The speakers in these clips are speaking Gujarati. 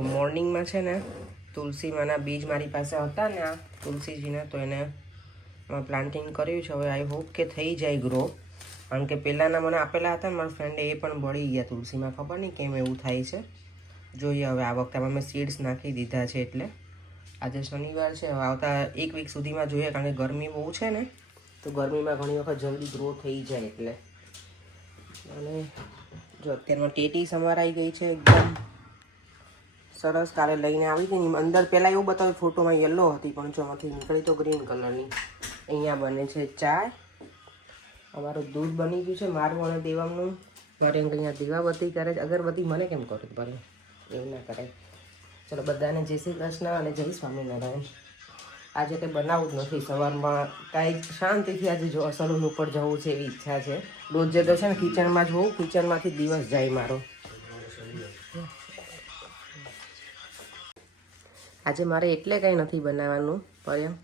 મોર્નિંગમાં છે ને તુલસીમાંના બીજ મારી પાસે હતા ને આ તુલસીજીના, તો એને પ્લાન્ટિંગ કર્યું છે. હવે આઈ હોપ કે થઈ જાય ગ્રો, કારણ કે પહેલાંના મને આપેલા હતા ને મારા ફ્રેન્ડે, એ પણ બળી ગયા તુલસીમાં. ખબર નહીં કેમ એવું થાય છે, જોઈએ હવે. આ વખતે મેં સીડ્સ નાખી દીધા છે, એટલે આજે શનિવાર છે. હવે આવતા 1 વીક સુધીમાં જોઈએ, કારણ કે ગરમી બહુ છે ને, તો ગરમીમાં ઘણી વખત જલ્દી ગ્રો થઈ જાય એટલે. અને જો અત્યારમાં ટેટી સમારાઈ ગઈ છે એકદમ સરસ. કાલે લઈને આવી હતી ને અંદર, પહેલાં એવું બતાવ્યું ફોટોમાં યલો હતી, પણ જો આમાંથી નીકળી તો ગ્રીન કલરની. અહીંયા બને છે ચાય, અમારું દૂધ બની ગયું છે મારું અને દેવમનું. ઘરે અહીંયા દીવાબત્તી કરે છે. અગરબત્તી મને કેમ કરું ભલે, એવું ના કરાય. ચલો બધાને જય શ્રી કૃષ્ણ અને જય સ્વામિનારાયણ. આજે કંઈ બનાવવું જ નથી સવારમાં, કાંઈ શાંતિથી આજે જો સલૂન ઉપર જવું છે એવી ઈચ્છા છે. રોજે તો છે ને કિચનમાં જોવું, કિચનમાંથી દિવસ જાય મારો. આજે મારે એટલે કંઈ નથી બનાવવાનું પણ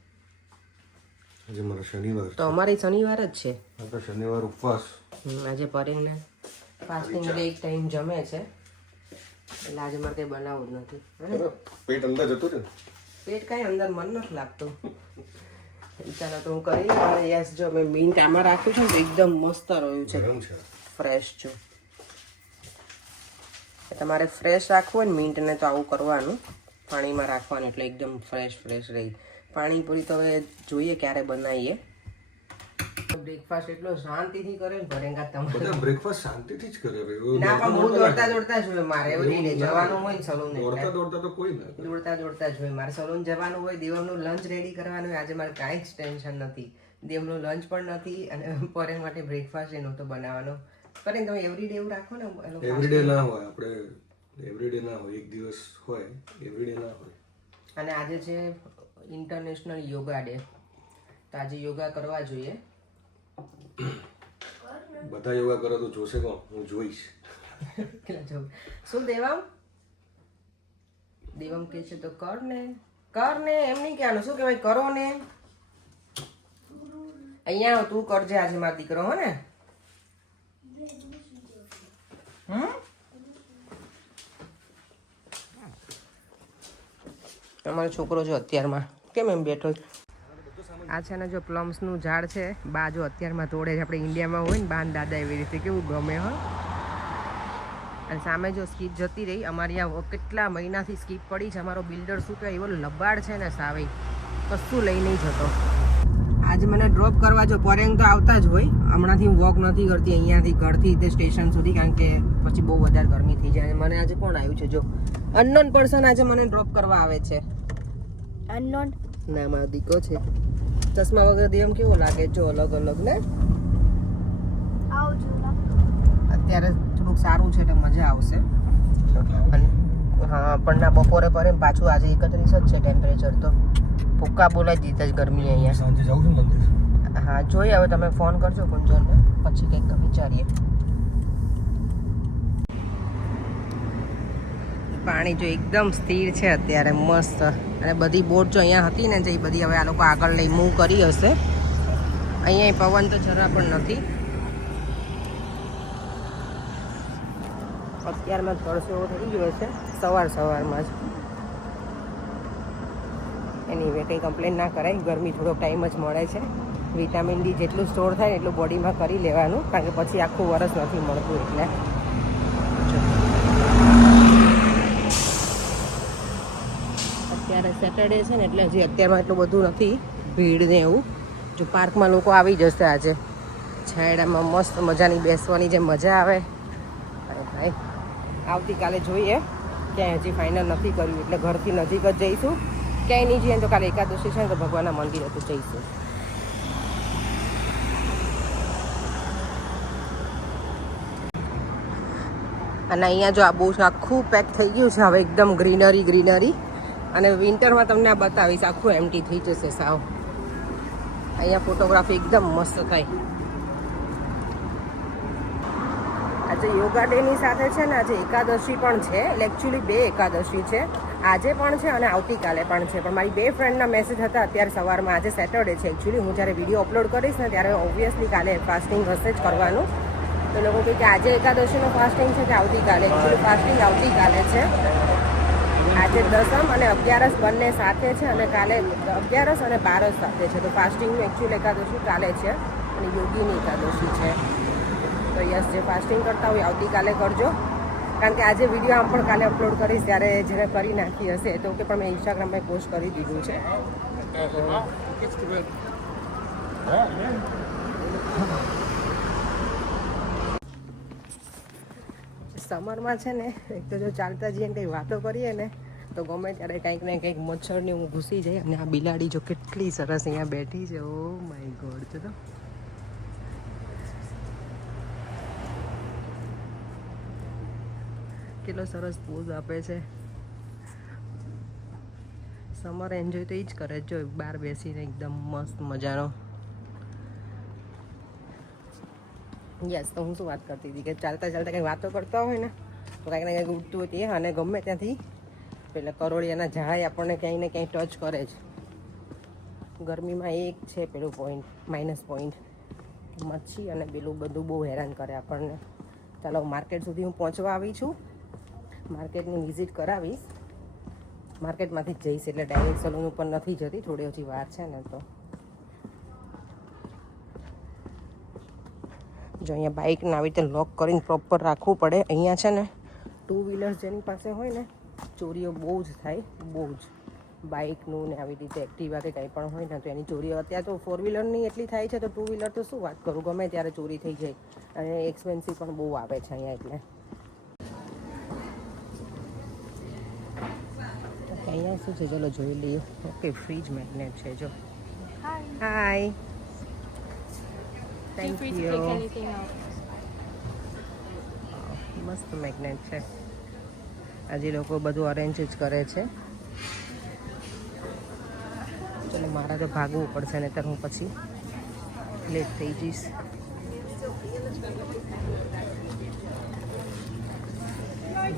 આજે મારો શનિવાર તો અમારી શનિવાર જ છે. તો શનિવાર ઉપવાસ. આજે પરેને ફાસ્ટિંગ એટલે એક ટાઈમ જમે છે, એટલે આજે મારે કંઈ બનાવવું જ નથી. પેટ અંદર જતું છે, પેટ કાંઈ અંદર મન નથી લાગતું. ચાલો તો હું કરી. અને યસ, જો મેં મીન્ટ આમાં રાખ્યું છે ને તો એકદમ મસ્ત રહ્યું છે, ફ્રેશ. જો તમારે ફ્રેશ રાખવું હોય ને મીન્ટને તો આવું કરવાનું, પાણીમાં રાખવાનું, એટલે એકદમ ફ્રેશ રહી. પાણીપુરી તો હવે જોઈએ ક્યારે બનાવીએ. બ્રેકફાસ્ટ એટલો શાંતિથી કરે ને ભરેંગા તમારે. બ્રેકફાસ્ટ શાંતિથી જ કરે. ના પણ હું દોડતા જ હોય મારે, એવું જવાનું હોય ને સલૂન, દોડતા તો કોઈ ના દોડતા જ હોય મારે. સલૂન જવાનું હોય, દેવમનું લંચ રેડી કરવાનું હોય. આજે મારે કાંઈ જ ટેન્શન નથી, દેવનું લંચ પણ નથી અને પરેંગ માટે બ્રેકફાસ્ટ એ નહોતો બનાવવાનો. પરેંગ તમે એવરીડે એવું રાખો ને. એવરીડે ના હોય, આપણે એવરીડે ના હોય, એક દિવસ હોય, એવરીડે ના હોય. અને આજે છે ઇન્ટરનેશનલ યોગા ડે, તો આજે યોગા કરવા જોઈએ. બધા યોગા કરો તો જોશે કોણ? હું જોઈશ. શું દેવમ કે છે તો કર ને એમ નહીં કહેવાનું. શું કહેવાય? કરો ને. અહીંયા તું કરજે આજે મારો દીકરો, હો ને? તમારો છોકરો જો અત્યારમાં કેમ એમ બેઠો છે? આ છે ને જો પ્લમ્સનું ઝાડ છે, બા જો અત્યારમાં તોડે છે. આપણે ઇન્ડિયામાં હોય ને બાન દાદા એવી રીતે કેવું ગમે હો. અને સામે જો સ્કીપ જતી રહી, અમારી આ કેટલા મહિનાથી સ્કીપ પડી છે. અમારો બિલ્ડર શું કહેવાય એવો લબાડ છે ને સાવે, કશું લઈ નહીં જતો. આજે મને ડ્રોપ કરવા જો પરેંગ તો આવતા જ હોય. હમણાંથી હું વોક નથી કરતી અહીંયાથી ઘરથી તે સ્ટેશન સુધી, કારણ કે પછી બહુ વધારે ગરમી થઈ જાય. મને આજે કોણ આવ્યું છે? જો અનનોન પર્સન આજે મને ડ્રોપ કરવા આવે છે. અનનોન ના, મારો દીકરો છે. ચશ્મા વગર દેવમ કેવો લાગે? જો અલગ ને. અત્યારે થોડુંક સારું છે એટલે મજા આવશે. હા પણ ના, બપોરે પડે પાછું. આજે 31 જ છે ટેમ્પરેચર, તો ભૂક્કા બોલાવી દીધા જ ગરમી અહીંયા. સાંજે જાઉં છું મંદિર. હા જોઈએ, હવે તમે ફોન કરજો કુંજોને, પછી કંઈક વિચારીએ. પાણી જો એકદમ સ્થિર છે અત્યારે, મસ્ત. અને બધી બોટ જો અહીંયા હતી ને, જે બધી હવે આ લોકો આગળ લઈ મૂવ કરી હશે. અહીંયા પવન તો જરા પણ નથી. અત્યારમાં તડસો એવો થઈ ગયો છે સવારમાં જ. એની હવે કંઈ કમ્પ્લેન ના કરાય, ગરમી થોડોક ટાઈમ જ મળે છે. વિટામિન ડી જેટલું સ્ટોર થાય એટલું બોડીમાં કરી લેવાનું, કારણ કે પછી આખું વરસ નથી મળતું. એટલે અત્યારે સેટરડે છે ને, એટલે હજી અત્યારમાં એટલું બધું નથી ભીડ ને એવું. જો પાર્કમાં લોકો આવી જશે આજે, છાયડામાં મસ્ત મજાની બેસવાની જે મજા આવે. અરે ભાઈ, આવતીકાલે જોઈએ. ક્યાંય હજી ફાઇનલ નથી કર્યું, એટલે ઘરથી નજીક જ જઈશું. ક્યાંય નહીં જઈએ તો કાલે એકાદશી છે ને, તો ભગવાનના મંદિરે તો જઈશું. અને અહીંયા જો આ બહુ આખું પેક થઈ ગયું છે હવે, એકદમ ગ્રીનરી. અને વિન્ટરમાં તમને આ બતાવીશ, આખું એમ્પ્ટી થઈ જશે સાવ. અહીંયા ફોટોગ્રાફી એકદમ મસ્ત થાય. આજે યોગા ડેની સાથે છે ને, આજે એકાદશી પણ છે. એટલે એકચ્યુઅલી 2 એકાદશી છે, આજે પણ છે અને આવતીકાલે પણ છે. પણ મારી 2 ફ્રેન્ડના મેસેજ હતા અત્યારે સવારમાં. આજે સેટરડે છે એકચ્યુઅલી. હું જ્યારે વિડીયો અપલોડ કરીશ ને ત્યારે ઓબ્વિયસલી કાલે ફાસ્ટિંગ હશે જ કરવાનું. તો લોકો કહે કે આજે એકાદશીનો ફાસ્ટિંગ છે કે આવતીકાલે? એકચ્યુઅલી ફાસ્ટિંગ આવતીકાલે છે. આજે દસમ અને 11 બંને સાથે છે અને કાલે 11 અને 12 સાથે છે. તો ફાસ્ટિંગનું એકચ્યુઅલ એકાદશી કાલે છે અને યોગીની એકાદશી છે. તો યસ, જે ફાસ્ટિંગ કરતા હોય આવતીકાલે કરજો, કારણ કે આજે વિડીયો આમ પણ કાલે અપલોડ કરીશ ત્યારે જેને કરી નાખી હશે તો કે પણ મેં ઇન્સ્ટાગ્રામમાં પોસ્ટ કરી દીધું છે. સમરમાં છે ને એક તો જો ચાલતા જઈએ ને કંઈ વાતો કરીએ ને તો ગમે ત્યારે કંઈક ને કંઈક મચ્છરની હું ઘૂસી જાય. અને આ બિલાડી જો કેટલી સરસ અહીંયા બેઠી છે. ઓ માય ગોડ, ચલો કેટલો સરસ પોઝ આપે છે. સમર એન્જોય તો એ જ કરે જો બહાર બેસીને એકદમ મસ્ત મજાનો. યસ, તો હું શું વાત કરતી હતી કે ચાલતા ચાલતા કંઈક વાતો કરતા હોય ને તો કાંઈક ને કંઈક ઉઠતું હોય તે, અને ગમે ત્યાંથી પેલા કરોળિયાના ઝાડ આપણને ક્યાંય ને ક્યાંય ટચ કરે જ. ગરમીમાં એક છે પેલું પોઈન્ટ, માઇનસ પોઈન્ટ, મચ્છી અને પેલું બધું બહુ હેરાન કરે આપણને. ચાલો માર્કેટ સુધી હું પહોંચવા આવી છું, માર્કેટની વિઝિટ કરાવીશ. માર્કેટમાંથી જ જઈશ એટલે ડાયરેક્ટ સલૂન ઉપર નથી જતી, થોડી ઓછી વાર છે ને. તો જો અહીંયા બાઇકને આવી રીતે લોક કરીને પ્રોપર રાખવું પડે. અહીંયા છે ને 2 વ્હીલર્સ જેની પાસે હોય ને ચોરીઓ બહુ જ થાય, બહુ જ. બાઇકનું ને આવી રીતે એક્ટિવા કે કંઈ પણ હોય ને તો એની ચોરીઓ અત્યારે તો 4 વ્હીલરની એટલી થાય છે, તો 2 વ્હીલર તો શું વાત કરું, ગમે ત્યારે ચોરી થઈ જાય. અને એક્સપેન્સિવ પણ બહુ આવે છે અહીંયા. એટલે અહીંયા શું છે ચલો જોઈ લઈએ. ઓકે, ફ્રીજ મેગ્નેટ છે જો. હાય, થેન્ક યુ. મસ્ત મેગ્નેટ છે. આજે લોકો બધું અરેન્જ જ કરે છે. ચલો મારે તો ભાગવું પડશે ને ત્યારે હું પછી લેટ થઈ જઈશ.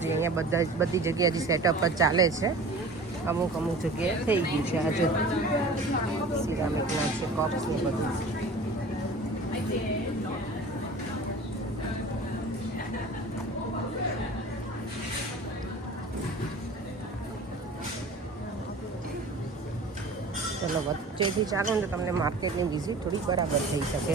જે અહીંયા બધી જગ્યાએ હજી સેટઅપ જ ચાલે છે. અમુક જગ્યાએ થઈ ગયું છે. આજે સિરામિકના છે, કપ્સ ને બધું. ચલો વચ્ચેથી ચાલો ને તો તમને માર્કેટની વિઝિટ થોડી બરાબર થઈ શકે.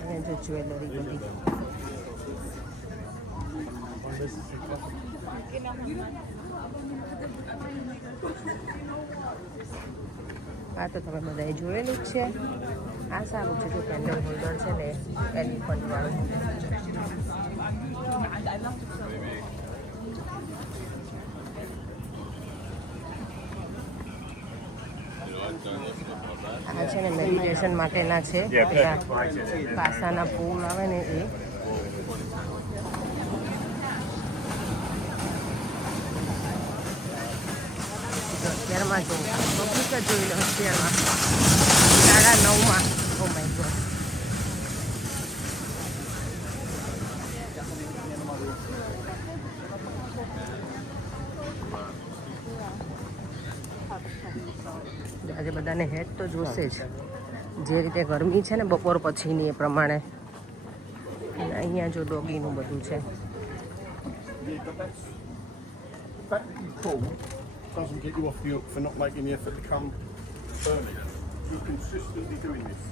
અને જો જ્વેલરી બધી. આ તો તમે બધાએ જોયેલું જ છે. આ સારું છે જો કેન્ડલ હોલ્ડર છે ને એલિફન્ટ વાળું. આ છે ને મેડિટેશન માટેના છે. પેલા પાસાના ફૂલ આવે ને એ. અત્યારમાં જોઉં પબ્લિક જ જોઈ લો. અત્યારમાં 9:30. Oh my God. આજે બધાને હેડ તો જોશે જ. જે રીતે ગરમી છે ને બપોર પછીની એ પ્રમાણે. અને અહીંયા જો ડોગીનું બધું છે. Doesn't get you off the hook for not making the effort to come earlier. You're consistently doing this.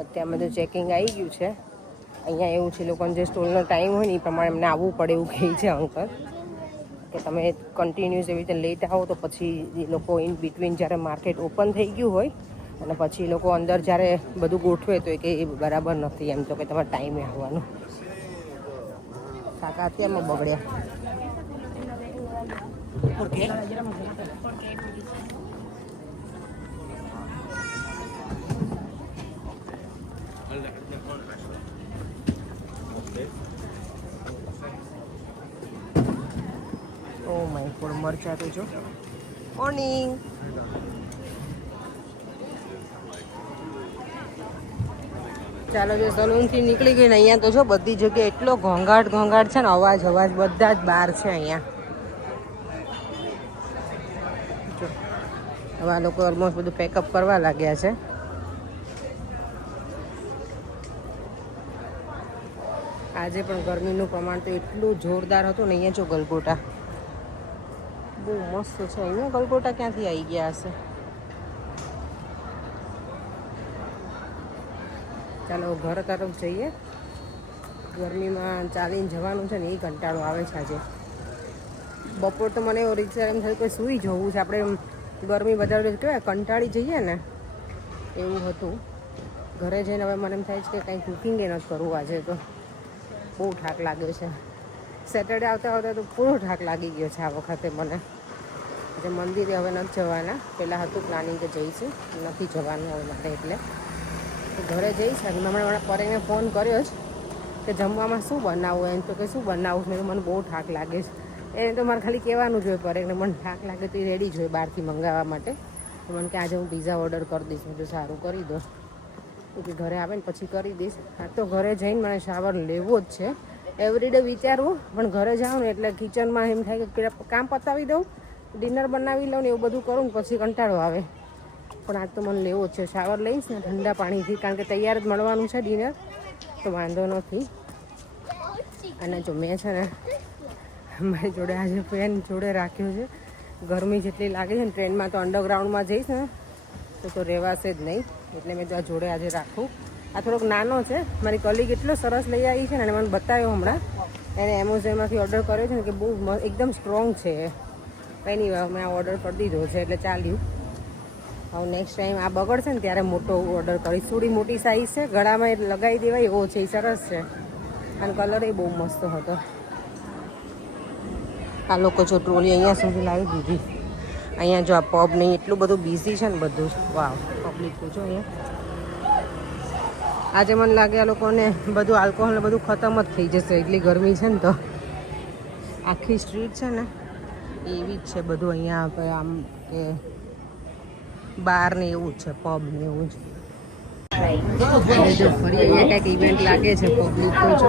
અત્યારે બધું ચેકિંગ આવી ગયું છે. અહીંયા એવું છે લોકોને જે સ્ટોલનો ટાઈમ હોય ને એ પ્રમાણે એમને આવવું પડે એવું કહે છે અંકલ, કે તમે કન્ટિન્યુઅસ એવી રીતે લેટ આવો તો પછી એ લોકો ઇન બિટવીન જ્યારે માર્કેટ ઓપન થઈ ગયું હોય અને પછી લોકો અંદર જ્યારે બધું ગોઠવે તો કે એ બરાબર નથી, એમ તો કે તમારે ટાઈમે આવવાનું. કાકા અત્યારમાં બગડ્યા. ઓ માય ગોડ, મરચા તો જો. મોર્નિંગ. ચાલો જે સલૂનથી નીકળી ગઈ ને અહીંયા તો જો બધી જગ્યાએ એટલો ઘોંઘાટ છે ને, અવાજ બધા જ બહાર છે અહીંયા. જો હવે આ લોકો ઓલમોસ્ટ બધું પેકઅપ કરવા લાગ્યા છે. આજે પણ ગરમીનું પ્રમાણ તો એટલું જોરદાર હતું ને. અહીંયા જો ગલગોટા બહુ મસ્ત છે. અહીંયા ગલગોટા ક્યાંથી આવી ગયા હશે? ચાલો ઘર તરફ જઈએ. ગરમીમાં ચાલીને જવાનું છે ને એ કંટાળો આવે છે આજે. બપોર તો મને એવો રિક્ષા એમ થયું કે સૂઈ જવું છે. આપણે ગરમી વધારે કહેવાય કંટાળી જઈએ ને એવું હતું. ઘરે જઈને હવે મને એમ થાય છે કે કંઈ કુકિંગ એ નથી કરવું આજે. તો બહુ થાક લાગ્યો છે. સેટરડે આવતા તો પૂરો થાક લાગી ગયો છે આ વખતે મને. એટલે મંદિરે હવે નથી જવાના. પહેલાં હતું પ્લાનિંગ કે જઈશું, નથી જવાનું હવે મારે. એટલે ઘરે જઈશ. અને હમણાં પરેને ફોન કર્યો છે કે જમવામાં શું બનાવવું એમ. તો કે શું બનાવું? મેં મને બહુ થાક લાગે છે. એને તો મારે ખાલી કહેવાનું જોઈએ પરેને મને થાક લાગે તો એ રેડી જોઈએ બહારથી મંગાવવા માટે. તો મને કે આજે હું પિઝા ઓર્ડર કરી દઈશ. મેં તો સારું કરી દો. કે ઘરે આવે ને પછી કરી દઈશ. આ તો ઘરે જઈને મને શાવર લેવો જ છે. એવરીડે વિચારવું, પણ ઘરે જાઉં ને એટલે કિચનમાં એમ થાય કે કામ પતાવી દઉં, ડિનર બનાવી લઉં ને એવું બધું કરું ને પછી કંટાળો આવે. પણ આજ તો મને લેવો જ છે. શાવર લઈશ ને ઠંડા પાણીથી, કારણ કે તૈયાર જ મળવાનું છે ડિનર, તો વાંધો નથી. અને જો મેં છે ને મારી જોડે આજે ફેન જોડે રાખ્યો છે. ગરમી જેટલી લાગે છે ને ટ્રેનમાં, તો અંડરગ્રાઉન્ડમાં જઈશ ને તો રહેવાશે જ નહીં. એટલે મેં તો આ જોડે આજે રાખું. આ થોડોક નાનો છે. મારી કલીગ એટલો સરસ લઈ આવી છે ને, મને બતાવ્યો હમણાં. એને એમેઝોનમાંથી ઓર્ડર કર્યો છે ને કે બહુ એકદમ સ્ટ્રોંગ છે. કંઈ નહીં, મેં આ ઓર્ડર કરી દીધો છે એટલે ચાલ્યું. હવે નેક્સ્ટ ટાઈમ આ બગડશે ને ત્યારે મોટો ઓર્ડર કરીશ. થોડી મોટી સાઇઝ છે, ગળામાં લગાવી દેવાય એવો છે. એ સરસ છે અને કલર એ બહુ મસ્ત હતો. આ લોકો જો ટ્રોલી અહીંયા સુધી લાવી દીધી. અહીંયા જો આ પબ નહીં, એટલું બધું બિઝી છે ને બધું. વાવ, પબ્લિક તો જો અહીંયા. આજે મને લાગે આ લોકોને બધું આલ્કોહોલ ને બધું ખતમ જ થઈ જશે. એટલી ગરમી છે ને, તો આખી સ્ટ્રીટ છે ને એવી જ છે બધું. અહીંયા આમ કે બાર ને એવું જ છે, પબ ને એવું જ. જો ફરી અહીંયા કંઈક ઇવેન્ટ લાગે છે. પબ્લિક તો જો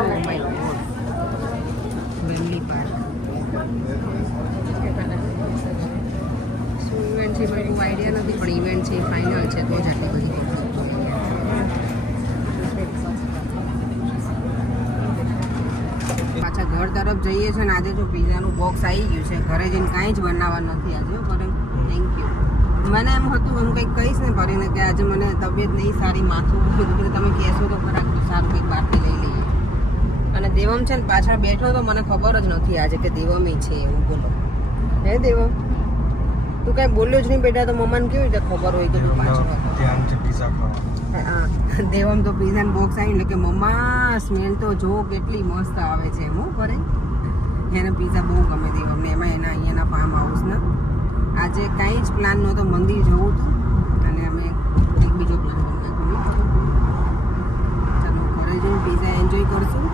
વેમલી પાર્ક શું ઇવેન્ટ છે મને કોઈ આઈડિયા નથી, પણ ઇવેન્ટ છે ફાઇનલ છે તો જ આટલી બધી. પાછા ઘર તરફ જઈએ છીએ ને. આજે જો પિઝાનું બોક્સ આવી ગયું છે. ઘરે જઈને કાંઈ જ બનાવવા નથી આજે. કરે થેન્ક યુ. મને એમ હતું હું કંઈક કહીશ ને કરીને કે આજે મને તબિયત નહીં સારી, માથું કીધું તમે કહેશો તો ખરા તો સારું કંઈક બહારથી લઈ લઈએ. અને દેવમ છે ને પાછળ બેઠો તો મને ખબર જ નથી આજે કે દેવમી છે એવું. બોલો હે દેવમ, તું કાંઈ બોલ્યો જ નહીં બેટા, તો મમ્માને કેવી રીતે ખબર હોય કે તું પાછળ હતો? હા, દેવમ તો પિઝાનું બોક્સ આવી એટલે કે મમ્મા સ્મેલ તો જો કેટલી મસ્ત આવે છે એમ. કરે એને પિઝા બહુ ગમે દેવમને. એમાં એના અહીંયાના ફાર્મ હાઉસના. આજે કાંઈ જ પ્લાન નહોતો, મંદિર જવું હતું અને અમે એક બીજો પ્લાન કરી નાખ્યો. ચાલો ઘરે જઈને પિઝા એન્જોય કરશું.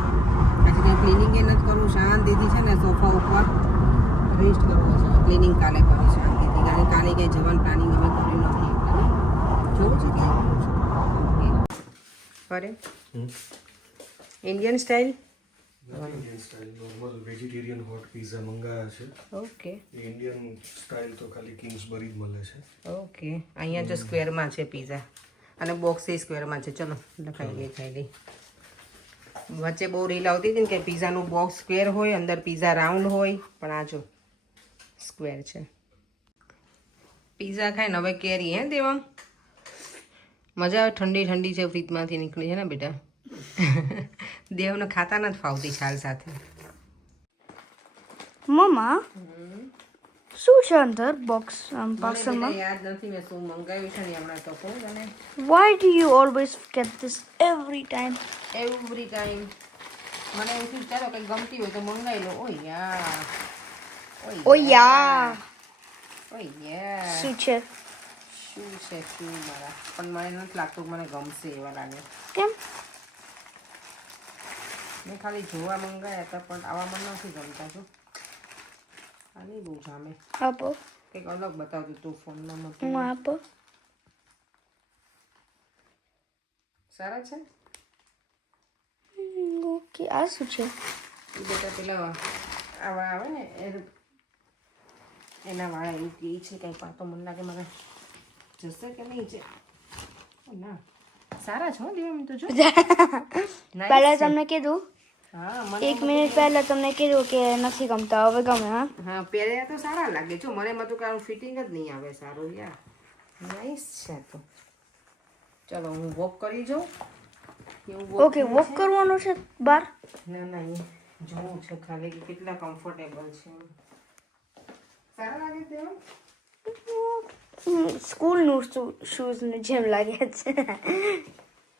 આજે કંઈ ક્લિનિંગ એ નથી કરવું, શાંતિથી છે ને સોફા ઉપર રેસ્ટ કરવો છે. ક્લિનિંગ કાલે કરું શાંતિથી, કારણ કે કાલે કંઈ જવાનું પ્લાનિંગ અમે કર્યું નથી. જોવું છે ક્યાં ફરે Indian style. Indian style normal vegetarian hot pizza મંગાવ્યા છે. ઓકે, ઇન્ડિયન સ્ટાઇલ તો ખાલી કિંગ્સબરી જ મળે છે. ઓકે. અહીંયા જો સ્ક્વેરમાં છે પિઝા અને બોક્સ એ સ્ક્વેરમાં છે. ચલો ખાઈ લઈ. વચ્ચે બહુ રીલ આવતી હતી ને કે પિઝાનું બોક્સ સ્ક્વેર હોય, અંદર પિઝા રાઉન્ડ હોય, પણ આ જો સ્ક્વેર છે. પિઝા ખાઈને હવે કેરી હે દેવા મજા આવે. ઠંડી ઠંડી છે, ફ્રીજમાંથી નીકળી છે ને બેટા. દેવને ખાતા નથી ફાવતી છાલ સાથે. મમ્મા શું છે અંદર બોક્સ પાર્સલમાં? યાદ નથી મેં શું મંગાવ્યું છે ને હમણાં તો કહું તને. Why do you always get this every time? Every time મને એવું થયું ચાલો કંઈક ગમતી હોય તો મંગાવી લો. ઓ યાર, Oh yeah. શું છે મારા, પણ મને નથી લાગતું મને ગમશે એવા લાગે. કેમ? મેં ખાલી જોવા મંગાવ્યા હતા, પણ આવા મને નથી ગમતા. શું આ નહીં બહુ જામે. આપો. કંઈક અલગ બતાવતું તું ફોનમાં. હું આપો. સારા છે. ઓકે આ શું છે? એ બેટા પેલા આવા આવે ને એના વાળા એવું કહે છે કંઈક પાતો મને લાગે મને જશે કે નહીં છે. ના સારા છે હો દેવા તો જો પહેલા તમને કીધું હા 1 મિનિટ પહેલા તમને કીધું કે નથી ગમતા, હવે ગમે. હા હા પહેર્યા તો સારા લાગે જો મને એમાં તો કાંઈ ફિટિંગ જ નહીં આવે સારું યાર. નાઈસ છે તો. ચલો હું વોક કરી જાઉં. ઓકે વોક કરવાનું છે બહાર? ના ના એ જોવું છે ખાલી કે કેટલા કમ્ફર્ટેબલ છે. સારા લાગે તેમ સ્કૂલનું શૂઝ ને જેમ લાગે છે.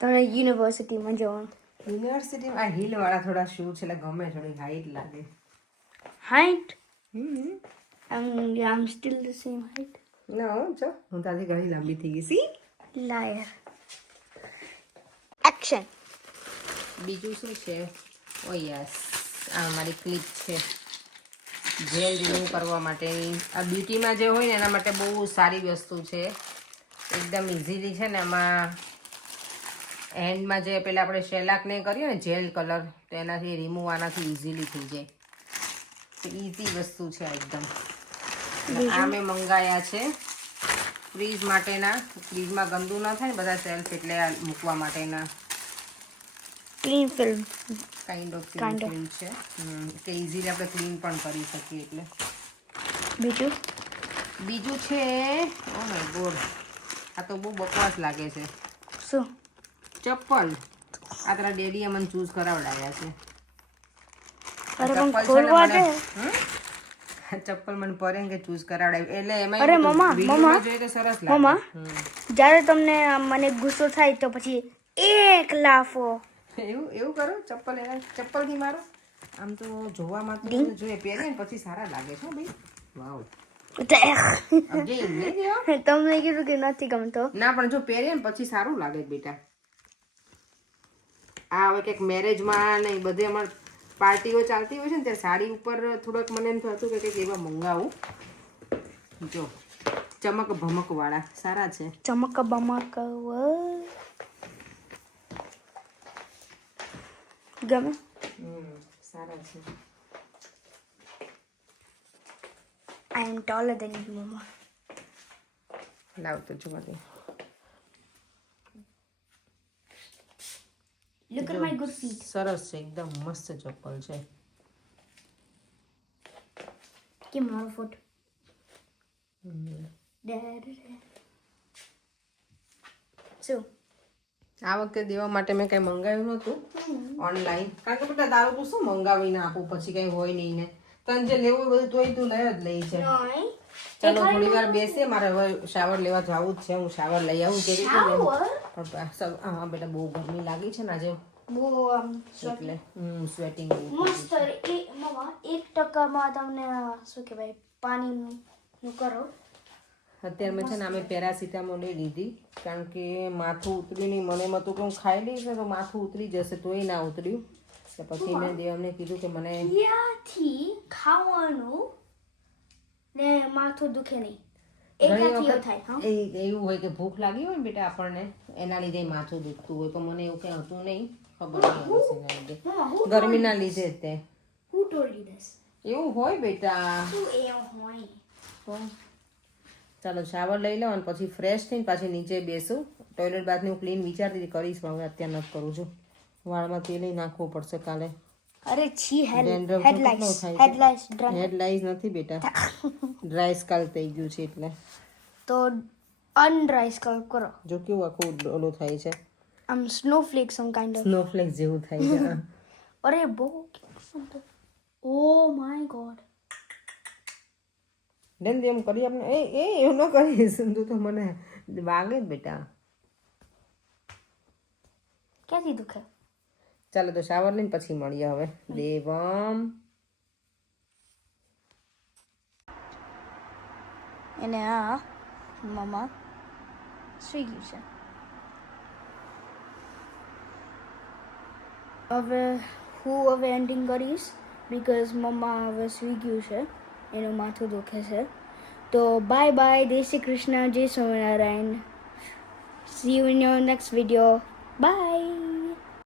તમે યુનિવર્સિટીમાં જવાનું. યુનિવર્સિટીમાં આ હીલ વાળા થોડા શૂ છે એટલે ગમે થોડી હાઈટ લાગે. Height? I'm still the same height. ના હો જો હું તારી ઘણી લાંબી થઈ ગઈ સી. Liar. Action. બીજું શું છે? ઓ યસ આ મારી ક્લિપ છે જેલ રિમૂવ કરવા માટેની. આ બ્યુટીમાં જે હોય ને એના માટે બહુ સારી વસ્તુ છે. એકદમ ઇઝીલી છે ને એમાં હેન્ડમાં જે પેલા આપણે શેલાકને કરીએ ને જેલ કલર તો એનાથી રિમૂવ આનાથી ઇઝીલી થઈ જાય. ઇઝી વસ્તુ છે એકદમ. આ મેં મંગાયા છે ફ્રીજ માટેના. ફ્રીજમાં ગંદુ ના થાય ને બધા સેલ્ફ એટલે આ મૂકવા માટેના Clean film. Kind of clean છે કે ઇઝીલી આપણે ક્લીન પણ કરી શકીએ એટલે. બીજું છે ઓ માય ગોડ આ તો બહુ બકવાસ લાગે છે. શું? ચપ્પલ. આ તારા ડેડીએ મને ચૂઝ કરાવડાવ્યા છે. અરે પણ ચપ્પલ છે ને ખોલવા દે. ચપ્પલ મને પરેંગે ચૂઝ કરાવડાવી એટલે એમાં અરે મમ્મા જોઈએ તો સરસ મમ્મા લાગે. જ્યારે તમને મને ગુસ્સો થાય તો પછી એક લાફો. એવું કરો ચપ્પલ એના ચપ્પલથી મારો. આમ તો જોવામાં તો જોઈએ પહેરીએ ને પછી સારા લાગે છે ભાઈ. વાવ અગેન નહીં દેવા. તમને કીધું કે નથી ગમતો. ના પણ જો પહેરીએ ને પછી સારું લાગે બેટા. આ હવે કંઈક મેરેજમાં ને બધે અમારે પાર્ટીઓ ચાલતી હોય છે ને ત્યારે સાડી ઉપર થોડોક મને એમ થતું કે કંઈક એવા મંગાવું. જો ચમક ભમક વાળા સારા છે. ચમક બમક ગમે. સારા છે. I am taller than you, Mama. લાવ તો જોવા દે. Look at my good feet. સરસ છે એકદમ મસ્ત ચપ્પલ છે. કે મારો ફોટો. શું? આ વખતે દેવા માટે મેં કંઈ મંગાવ્યું નહોતું ઓનલાઈન કારણ કે બેટા તારું તું શું મંગાવીને આપું પછી કંઈ હોય નહીં ને. તને જે લેવું હોય બધું તોય તું લઈ જ લઈ છે. ચાલો થોડી વાર બેસે મારે હવે શાવર લેવા જવું જ છે. હું શાવર લઈ આવું કે હા બેટા બહુ ગરમી લાગી છે ને આજે એટલે સ્વેટિંગ મસ્ત. મમ્મા 1% તમને શું કહેવાય પાણીનું કરો. અત્યારે મેં છે ને અમે પેરાસિટામોલ લઈ લીધી કારણ કે માથું ઉતર્યું નહીં. મને એમાં તો કે હું ખાઈ લઈશ ને તો માથું ઉતરી જશે તોય ના ઉતર્યું. તો પછી મેં દેવને કીધું કે મને ત્યાંથી ખાવાનું ને માથું દુખે નહીં. ઘણી વખત એવું હોય કે ભૂખ લાગી હોય ને બેટા આપણને એના લીધે માથું દુખતું હોય પણ મને એવું કંઈ હતું નહીં. ખબર નહીં હશે એના લીધે ગરમીના લીધે જ તે Who told you this? એવું હોય બેટા. શું એવું હોય? ચાલો શાવર લઈ લો અને પછી ફ્રેશ થઈને પાછી નીચે બેસું. ટોયલેટ બાથની હું ક્લીન વિચારતી હતી કરીશ પણ હવે અત્યારે નથી કરું છું. વાળમાં તેલ નાખવું પડશે કાલે. અરે છી Dandruff હેડલાઇટ્સ હેડલાઇટ્સ નથી બેટા ડ્રાય સ્કાલ થઈ ગયું છે એટલે તો અનડ્રાય સ્કલ્પ કરો. જો કેવું આખું ઓલું થાય છે આમ સ્નોફ્લેક સમ કાઇન્ડ ઓફ. સ્નોફ્લેક જેવું થાય છે. અરે બહુ ઓ માય ગોડ. ડન એમ કરી આપણે એવું ન કરીશ તું તો મને વાગે જ બેટા. ક્યાંથી દુખે? ચાલો તો શાવર લઈને પછી મળીએ હવે. દેવમ એને આ મમ્મા સુઈ ગયું છે. હવે એન્ડિંગ કરીશ બીકોઝ મમ્મા હવે સુઈ ગયું છે. એનું માથું દુખે છે. તો બાય બાય. જય શ્રી કૃષ્ણ. જય Swaminarayan. See you in your next video. By.